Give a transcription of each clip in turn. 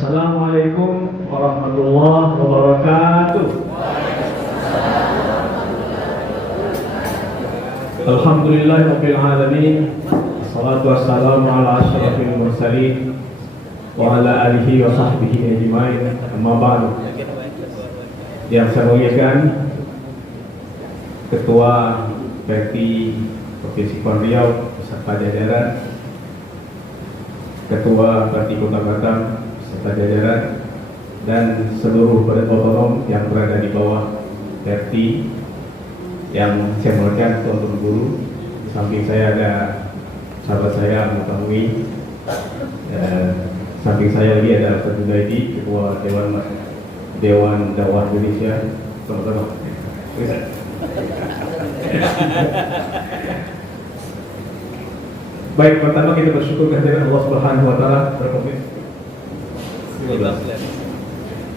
Assalamualaikum warahmatullahi wabarakatuh. Alhamdulillahirabbil alamin. Wassalatu wassalamu ala asyrafil mursalin wa ala alihi wa sahbihi ajmain. Amma ba'du. Yang saya muliakan Ketua PPI Provinsi Kepulauan Riau beserta jajaran, Ketua Parti Kota Batam beserta jajaran, dan seluruh badan otonom yang berada di bawah PPI yang saya muliakan, tuan-tuan guru. Di samping saya ada sahabat saya Mutawi, samping saya lagi ada Ustaz Junaidi, Ketua Dewan Dakwah Indonesia. Teman-teman, baik, pertama kita bersyukur kehadiran Allah Subhanahu wa taala.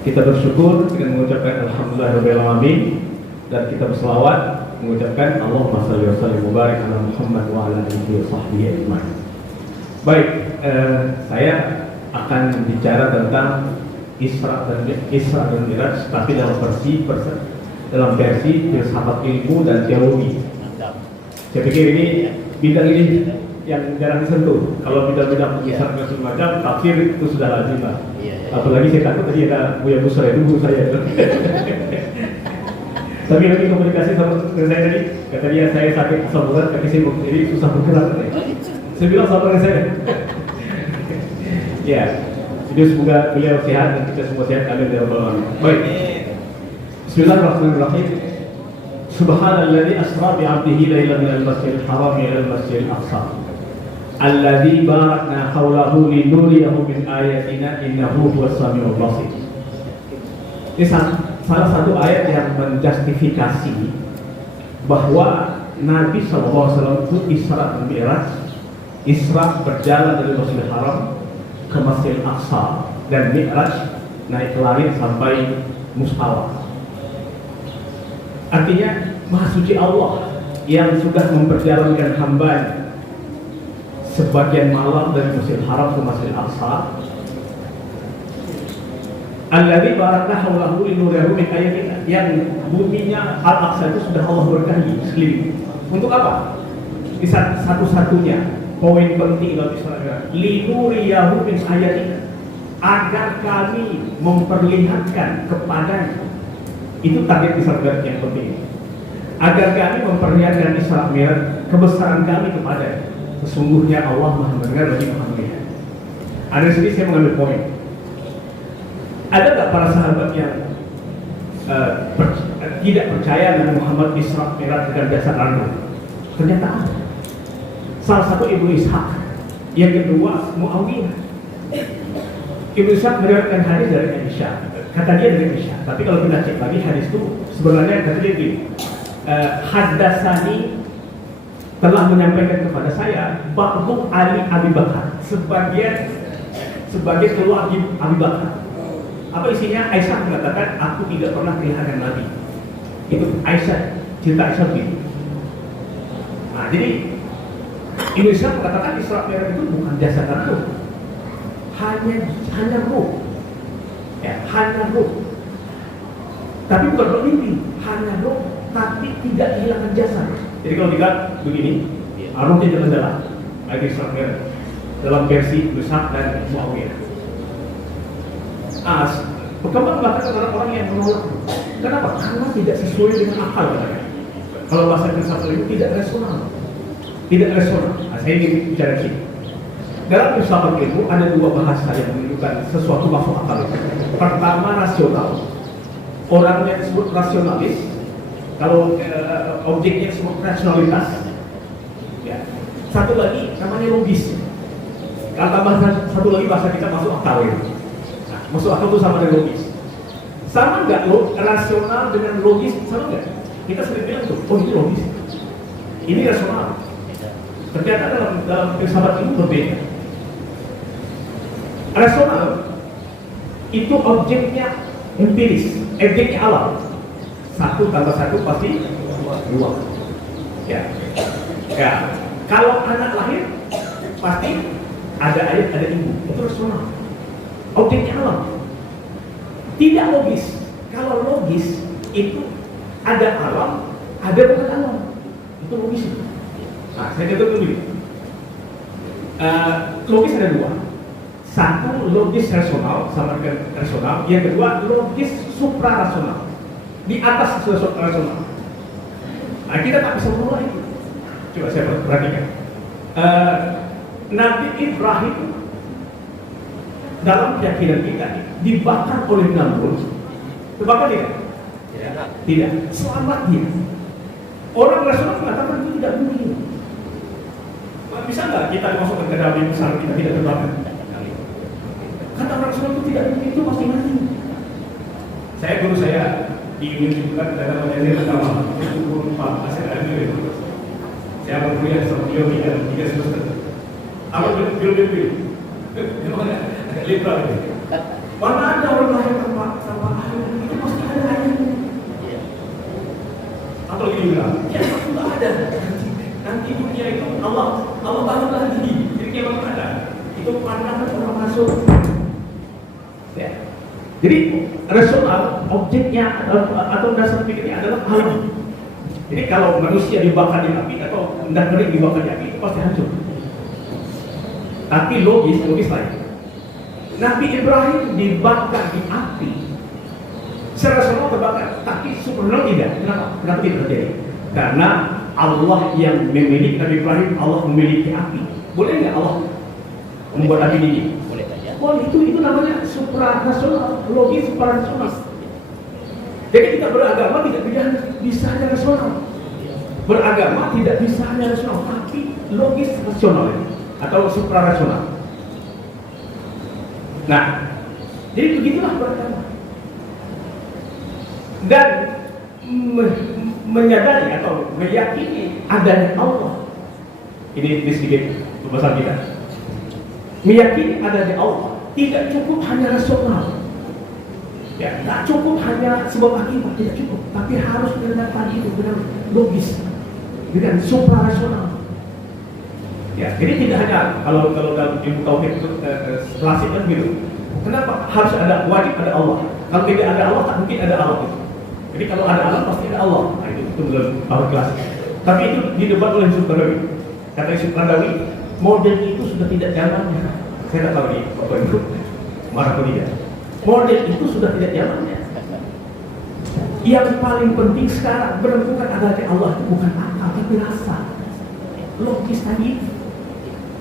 Kita bersyukur dengan mengucapkan alhamdulillahirabbil alamin, dan kita berselawat mengucapkan Allahumma shalli wa sallim wa barik ala Muhammad wa ala alihi wa sahbihi ajmain. Baik, saya akan bicara tentang Isra dan Mi'raj, tapi dalam versi filsafat ilmu dan teologi. Saya pikir ini bidang ini yang jarang disentuh. Kalau bidang-bidang Isra dan semacam tafsir itu sudah lazim lah. Apalagi saya takut tadi ada Buya Busra itu guru saya. Tapi lagi komunikasi sama saya tadi, kata dia saya sakit asam urat, kaki saya jadi susah bergerak. Saya bilang sama saya. Ya, jadi semoga beliau sehat dan kita semua sehat. Amin ya rabbal alamin. Baik. Bismillahirrahmanirrahim. Subhanalladzi asra bi 'abdihi lailan minal masjidil haram ila al-masjidil aqsa. Alladzi barakna hawlahu linuriyahu min ayatina innahu huwas samiul basir. Ini salah satu ayat yang menjustifikasi bahwa Nabi SAW itu Isra dan Mi'raj. Isra berjalan dari Masjidil Haram ke Masjidil Aqsa, dan Mi'raj naik ke langit sampai Mustawa. Artinya Maha Suci Allah yang sudah memperjalankan hamba sebagian malam dari Masjidil Haram ke Masjidil Aqsa. Alladzi barakna hawlahu linuriyahu min ayatina, yang buminya Al-Aqsa itu sudah Allah berkahi sekeliling. Untuk apa? Di satu-satunya poin penting dalam Isra, linuriyahu min ayatina, agar kami memperlihatkan kepadanya. Itu target Isra yang penting. Agar kami memperlihatkan Isra Mi'raj kebesaran kami kepadanya. Sesungguhnya Allah Maha mendengar lagi Maha melihat. Ada sini saya mengambil poin. Ada nggak para sahabat yang tidak percaya dengan Muhammad Isra Mi'raj dengan dasar Al-Quran? Ternyata ada. Salah satu Ibnu Ishaq, yang kedua Muawiyah. Ibnu Ishaq meriwayatkan hadis dari Aisyah. Kata dia dari Aisyah. Tapi kalau kita cek lagi hadis itu sebenarnya kata dia gini, Haddasani telah menyampaikan kepada saya ba'du Ali Abi Bakar, sebagai keluarga Abi Bakar. Apa isinya? Aisyah mengatakan, aku tidak pernah kelihatan Nabi. Itu Aisyah, cerita Aisyah begitu. Nah, jadi Ibnu Ishaq mengatakan Isra Mi'raj itu bukan jasad dan ruh, hanya ruh, ya, hanya ruh. Tapi bukan bermimpi, hanya ruh, tapi tidak kehilangan jasad. Jadi kalau dilihat begini, ruhnya jalan-jalan. Lagi Isra Mi'raj dalam versi Ibnu Ishaq dan Muawiyah. Perkembangan bahkan orang-orang yang menolak. Kenapa? Karena tidak sesuai dengan akal katanya. Kalau bahasa filsafat itu tidak rasional. Tidak rasional. Nah, saya ingin bicara sini. Dalam filsafat ilmu ada dua bahasa yang menunjukkan sesuatu masuk akal. Pertama, rasional. Orangnya disebut rasionalis. Kalau objeknya disebut rasionalitas. Ya. Satu lagi namanya logis. Kata bahasa satu lagi bahasa kita masuk akal ya. Masuk akal itu sama dengan logis. Sama nggak rasional dengan logis? Sama nggak? Kita sering bilang tuh, oh ini logis, ini rasional. Ternyata dalam filsafat itu berbeda. Rasional itu objeknya empiris, objeknya alam. 1 tambah 1 pasti 2. Ya. Kalau anak lahir pasti ada ayah, ada ibu. Itu rasional. objeknya alam. Tidak logis. Kalau logis itu ada alam, ada bukan alam. Itu logis. Nah, saya contoh dulu. Logis ada dua. Satu logis rasional sama dengan rasional. Yang kedua logis suprarasional. Di atas rasional. Nah, kita tak bisa memulai itu. Coba saya perhatikan. Nabi Ibrahim dalam keyakinan kita dibakar oleh Namrud. Terbakar tidak? Tidak. Selamat dia. Orang rasional mengatakan itu tidak mungkin. Bisa nggak kita masukkan ke dalam besar kita tidak terbakar? Kata orang rasional itu tidak mungkin, itu pasti mati. Guru saya di universitas dalam penelitian pertama itu guru Pak Asep Adil. Saya berkuliah sama beliau 3 semester. Apa beliau? Memang agak liberal itu. Mana ada orang lahir tanpa air, itu pasti ada air. Atau lagi bilang, ya tidak ada. Nanti dunia itu Allah bangun lagi. Jadi kiamat ada. Itu pandangan orang masuk. Ya. Jadi rasional objeknya atau dasar pikirnya adalah alam. Jadi kalau manusia dibakar di api atau benda kering dibakar di api itu pasti hancur. Tapi logis lain. Nabi Ibrahim dibakar di api. Secara rasional terbakar, tapi supernatural tidak. Kenapa? Kenapa tidak terjadi? Karena Allah yang memiliki Nabi Ibrahim, Allah memiliki api. Boleh nggak Allah membuat api dingin? Boleh saja. Oh, itu namanya suprarasional, logis suprarasional. Jadi kita beragama tidak bisa hanya rasional. Beragama tidak bisa hanya rasional, tapi logis rasional atau suprarasional. Nah, jadi begitulah beragama. Dan menyadari atau meyakini adanya Allah. Ini sedikit pembahasan kita. Meyakini adanya Allah tidak cukup hanya rasional. Ya, tidak cukup hanya sebab akibat, tidak cukup. Tapi harus dengan tadi itu dengan logis, dengan suprarasional. Ya, jadi tidak hanya kalau dalam ilmu tauhid itu klasik kan gitu. Kenapa harus ada wajib ada Allah? Kalau tidak ada Allah tak mungkin ada Allah itu. Jadi kalau ada Allah pasti ada Allah. Nah, itu dalam bahasa klasik. Tapi itu didebat oleh Yusuf Qaradawi. Kata Yusuf Qaradawi, model itu sudah tidak jalannya. Saya tidak tahu di apa itu marah atau tidak. Model itu sudah tidak jalannya. Yang paling penting sekarang menentukan adanya Allah itu bukan akal tapi rasa. Logis tadi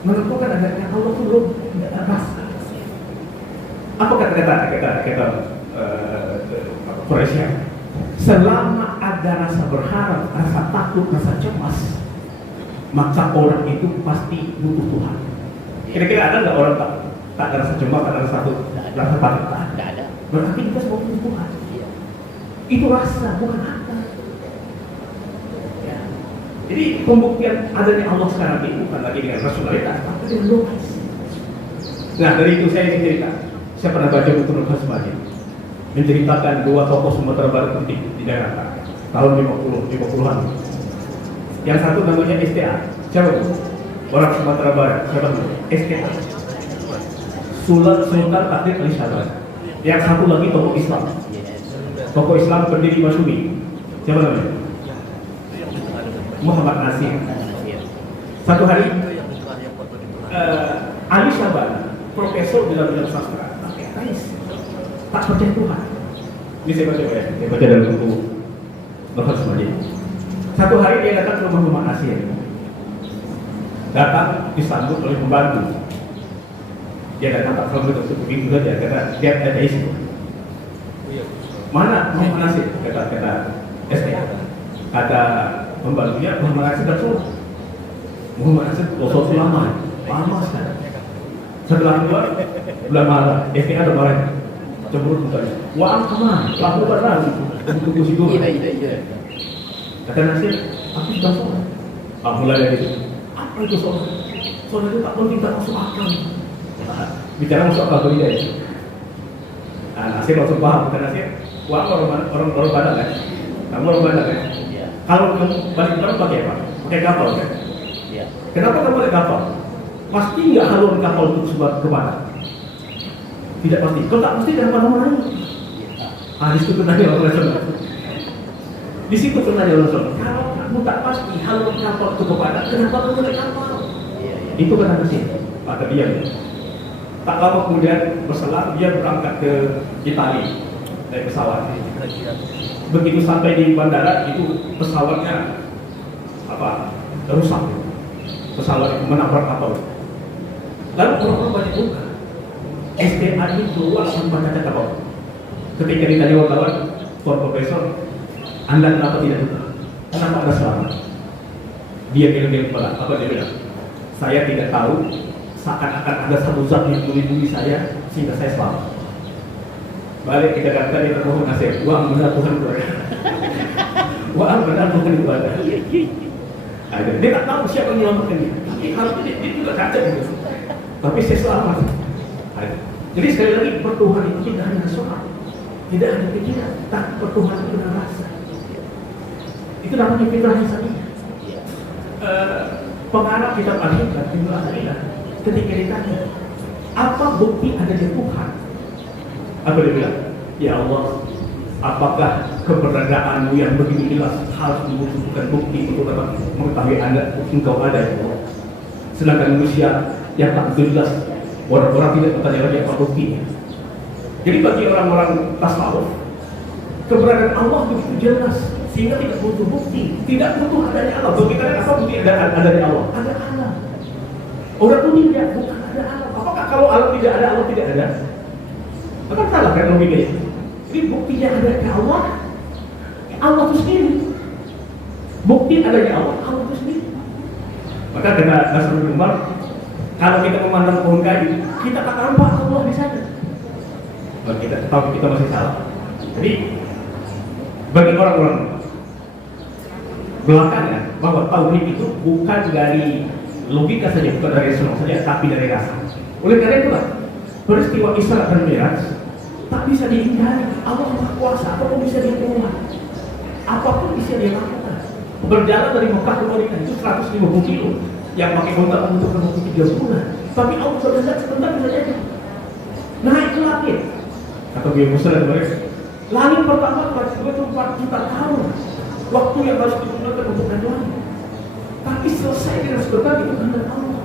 menentukan adanya Allah itu logis, tidak ada rasa. Apa kata Quraisy? Selama ada rasa berharap, rasa takut, rasa cemas, maka orang itu pasti butuh Tuhan. Kira-kira ada nggak orang tak ada rasa cemas, tak ada rasa takut, rasa takut? Tidak ada. Berarti kita semua butuh Tuhan. Iya. Itu rasa, bukan akal. Ya. Jadi pembuktian adanya Allah sekarang ini bukan lagi dengan rasionalitas, tapi dengan logis. Nah, dari itu saya ingin cerita. Saya pernah baca buku Nur Hasbani menceritakan 2 tokoh Sumatera Barat penting di Jakarta tahun 50-an. Yang satu namanya STA. Siapa itu? Orang Sumatera Barat. Siapa itu? STA. Sultan Takdir Ali Syahbaz. Yang satu lagi tokoh Islam. Tokoh Islam pendiri Masyumi. Siapa namanya? Muhammad Nasir. Satu hari Ali Syahbaz, profesor di dalam bidang sastra, tak percaya Tuhan. Ini saya baca ya, saya baca dalam buku Nur Hasbani. Satu hari dia datang ke rumah Muhammad Nasir. Datang disambut oleh pembantu. Dia datang tak selalu tersebut itu saja, kata dia ada isi. Mana Muhammad Nasir? Kata STA. Kata pembantunya Muhammad Nasir dah sholat. Muhammad Nasir sholat lama sekali. Setelah keluar, bulan malam, STA ada marah. Cemburu mukanya. Wah, kemana? Lakukan lagi. Tunggu situ. Iya. Kata Nasir, aku sudah sholat. Mulai dari itu. Apa itu sholat? Sholat itu tak penting, tak masuk akal. Bicara masuk akal atau tidak ya? Nah, Nasir langsung paham. Kata Nasir, wah orang Padang kan? Kamu orang Padang kan? Iya. Kalau balik ke pakai apa? Pakai kapal kan? Iya. Kenapa kamu pakai kapal? Pasti nggak haluan kapal untuk sebuah ke Padang. Tidak pasti. Kalau tak pasti kenapa orang lain? Di situ tanya Allah Rasul. Di situ tanya Allah Rasul. Kalau kamu tak pasti hal kapal itu kepada, kenapa kamu naik kapal? Itu kata Mesir. Kata dia. Tak lama kemudian berselang dia berangkat ke Italia naik pesawat. Begitu sampai di bandara itu pesawatnya rusak. Pesawat itu menabrak kapal. Lalu orang-orang banyak buka. STA ini keluar tanpa cacat kapal. Ketika ditanya wartawan, Tuan Profesor, Anda kenapa tidak buka? Kenapa Anda selamat? Dia bilang kepala, apa dia bilang? Saya tidak tahu, seakan-akan ada satu zat yang melindungi saya sehingga saya selamat. Balik kita kata dia termohon nasib, uang benar Tuhan keluarga. Uang benar Tuhan itu ada. Dia tak tahu siapa yang menyelamatkan dia. Tapi harusnya dia juga cacat gitu. Tapi saya selamat. Jadi sekali lagi pertuhan itu tidak hanya soal, tidak hanya pikiran, tapi pertuhan itu dengan rasa. Itu namanya fitrah insaniah. Pengarang kitab Al-Hikmah Ibnu Athaillah ketika ditanya, apa bukti adanya Tuhan? Apa dia bilang? Ya Allah, apakah keberadaanmu yang begitu jelas harus membutuhkan bukti untuk dapat mengetahui engkau ada ya Allah? Sedangkan manusia yang tak jelas, orang-orang tidak bertanya lagi apa buktinya. Jadi bagi orang-orang tasawuf, keberadaan Allah begitu jelas sehingga tidak butuh bukti, tidak butuh adanya Allah. Bagi kalian apa bukti adanya Allah? Ada Allah. Orang pun tidak, bukan ada Allah. Apakah kalau Allah tidak ada, Allah tidak ada? Akan salah kan logikanya? Jadi buktinya adanya Allah, Allah itu sendiri. Bukti adanya Allah, Allah itu sendiri. Maka kata Nasruddin Umar, kalau kita memandang pohon kayu, kita tak nampak Allah di sana. Kita tahu kita masih salah. Jadi bagi orang-orang belakangan bahwa tauhid itu bukan dari logika saja, bukan dari rasional saja, tapi dari rasa. Oleh karena itulah peristiwa Isra dan Mi'raj tak bisa dihindari. Allah Maha Kuasa, apapun bisa dia buat, apapun bisa dia lakukan. Berjalan dari Mekah ke Madinah itu 150 kilo, yang pakai onta membutuhkan waktu 3 bulan. Tapi Allah berkehendak sebentar bisa jadi. Naik ke langit. Atau dia Musa dan mereka. Langit pertama 4 juta tahun. Waktu yang harus digunakan untuk langit. Tapi selesai dengan sebentar itu kehendak Allah.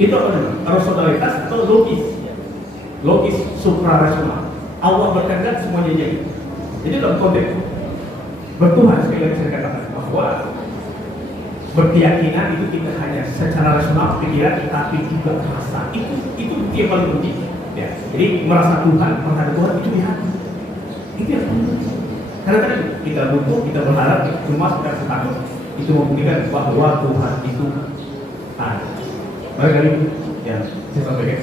Itu apa namanya? Rasionalitas atau logis. Logis suprarasional. Allah berkehendak semuanya jadi. Jadi dalam konteks bertuhan sekali lagi saya katakan bahwa berkeyakinan itu tidak hanya secara rasional pikiran, tapi juga rasa. Itu bukti yang paling penting. Ya. Jadi merasa Tuhan, menghadap Tuhan itu di hati. Itu yang penting. Karena tadi kita butuh, kita berharap, kita cemas, kita takut. Itu membuktikan bahwa Tuhan itu ada. Barangkali yang saya sampaikan.